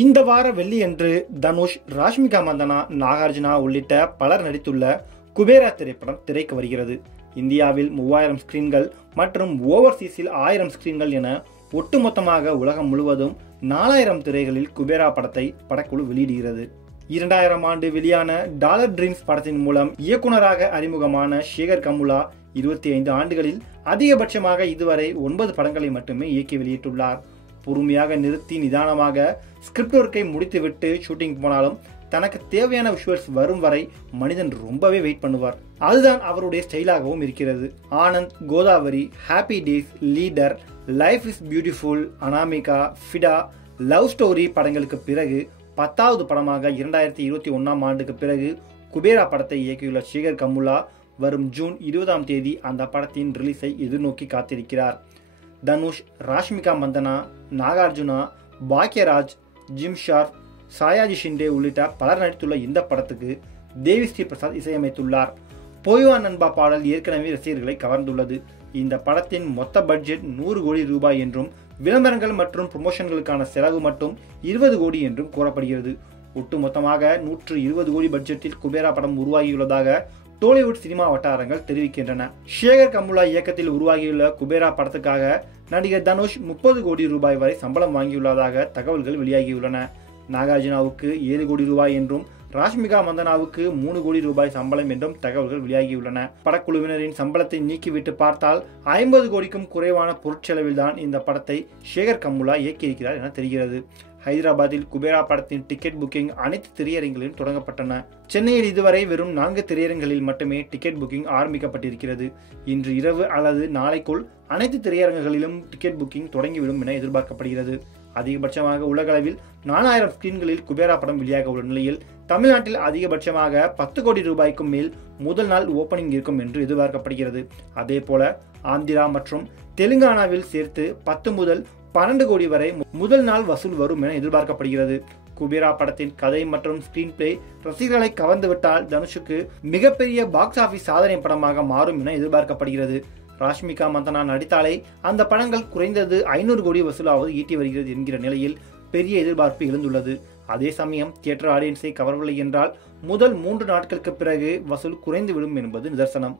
இந்த வார வெள்ளியன்று தனுஷ், ராஷ்மிகா மந்தனா, நாகார்ஜுனா உள்ளிட்ட பலர் நடித்துள்ள குபேரா திரைப்படம் திரைக்கு வருகிறது. இந்தியாவில் 3000 ஸ்கிரீன்கள் மற்றும் ஓவர்சீஸில் 1000 ஸ்கிரீன்கள் என ஒட்டுமொத்தமாக உலகம் முழுவதும் 4000 திரைகளில் குபேரா படத்தை படக்குழு வெளியிடுகிறது. 2000 ஆண்டு வெளியான டாலர் ட்ரீம்ஸ் படத்தின் மூலம் இயக்குனராக அறிமுகமான சேகர் கமுலா 25 ஆண்டுகளில் அதிகபட்சமாக இதுவரை 9 படங்களை மட்டுமே இயக்கி வெளியிட்டுள்ளார். பொறுமையாக நிறுத்தி நிதானமாக ஸ்கிரிப்ட் ஒர்க்கை முடித்துவிட்டு ஷூட்டிங் போனாலும் தனக்கு தேவையான விஷுவல்ஸ் வரும் வரை மனிதன் ரொம்பவே வெயிட் பண்ணுவார். அதுதான் அவருடைய ஸ்டைலாகவும் இருக்கிறது. Anand, Godavari, happy days, leader, life is beautiful, Anamika, Fidaa, love story படங்களுக்கு பிறகு 10வது படமாக 2021ஆம் ஆண்டுக்கு பிறகு குபேரா படத்தை இயக்கியுள்ள சேகர் கமுலா வரும் ஜூன் 20ஆம் தேதி அந்த படத்தின் ரிலீஸை எதிர்நோக்கி காத்திருக்கிறார். தனுஷ், ராஷ்மிகா மந்தனா, நாகார்ஜுனா, பாக்யராஜ், ஜிம்ஷார், சாயாஜி ஷிண்டே உள்ளிட்ட பலர் நடித்துள்ள இந்த படத்துக்கு தேவி ஸ்ரீ பிரசாத் இசையமைத்துள்ளார். போய்வா நண்பா பாடல் ஏற்கனவே ரசிகர்களை கவர்ந்துள்ளது. இந்த படத்தின் மொத்த பட்ஜெட் 100 கோடி ரூபாய் என்றும் விளம்பரங்கள் மற்றும் ப்ரமோஷன்களுக்கான செலவு மட்டும் 20 கோடி என்றும் கூறப்படுகிறது. ஒட்டுமொத்தமாக 120 கோடி பட்ஜெட்டில் குபேரா படம் உருவாகியுள்ளதாக டோலிவுட் சினிமா வட்டாரங்கள் தெரிவிக்கின்றன. சேகர் கமுலா இயக்கத்தில் உருவாகியுள்ள குபேரா படத்துக்காக நடிகர் தனுஷ் 30 கோடி ரூபாய் வரை சம்பளம் வாங்கியுள்ளதாக தகவல்கள் வெளியாகியுள்ளன. நாகார்ஜுனாவுக்கு 7 கோடி ரூபாய் என்றும் ராஷ்மிகா மந்தனாவுக்கு 3 கோடி ரூபாய் சம்பளம் என்றும் தகவல்கள் வெளியாகியுள்ளன. படக்குழுவினரின் சம்பளத்தை நீக்கிவிட்டு பார்த்தால் 50 கோடிக்கும் குறைவான பொருட்செலவில் தான் இந்த படத்தை சேகர் கமுலா இயக்கியிருக்கிறார் என தெரிகிறது. ஹைதராபாத்தில் குபேரா படத்தின் டிக்கெட் புக்கிங் அனைத்து திரையரங்குகளிலும் தொடங்கப்பட்டன. சென்னையில் இதுவரை வெறும் 4 திரையரங்குகளில் மட்டுமே டிக்கெட் புக்கிங் ஆரம்பிக்கப்பட்டிருக்கிறது. இன்று இரவு அல்லது நாளைக்குள் அனைத்து திரையரங்குகளிலும் டிக்கெட் புக்கிங் தொடங்கிவிடும் என எதிர்பார்க்கப்படுகிறது. அதிகபட்சமாக உலகளவில் 4000 ஸ்கிரீன்களில் குபேரா படம் வெளியாக உள்ள நிலையில் தமிழ்நாட்டில் அதிகபட்சமாக 10 கோடி ரூபாய்க்கும் மேல் முதல் நாள் ஓபனிங் இருக்கும் என்று எதிர்பார்க்கப்படுகிறது. அதே போல ஆந்திரா மற்றும் தெலுங்கானாவில் சேர்த்து 10 முதல் 12 கோடி வரை முதல் நாள் வசூல் வரும் என எதிர்பார்க்கப்படுகிறது. குபேரா படத்தின் கதை மற்றும் ஸ்கிரீன் பிளே ரசிகர்களை கவர்ந்துவிட்டால் தனுஷுக்கு மிகப்பெரிய பாக்ஸ் ஆபீஸ் சாதனை படமாக மாறும் என எதிர்பார்க்கப்படுகிறது. ராஷ்மிகா மந்தனா நடித்தாலே அந்த படங்கள் குறைந்தது 500 கோடி வசூலாவது ஈட்டி வருகிறது என்கிற நிலையில் பெரிய எதிர்பார்ப்பு எழுந்துள்ளது. அதே சமயம் தியேட்டர் ஆடியன்ஸை கவரவில்லை என்றால் முதல் 3 நாட்களுக்கு பிறகு வசூல் குறைந்துவிடும் என்பது நிதர்சனம்.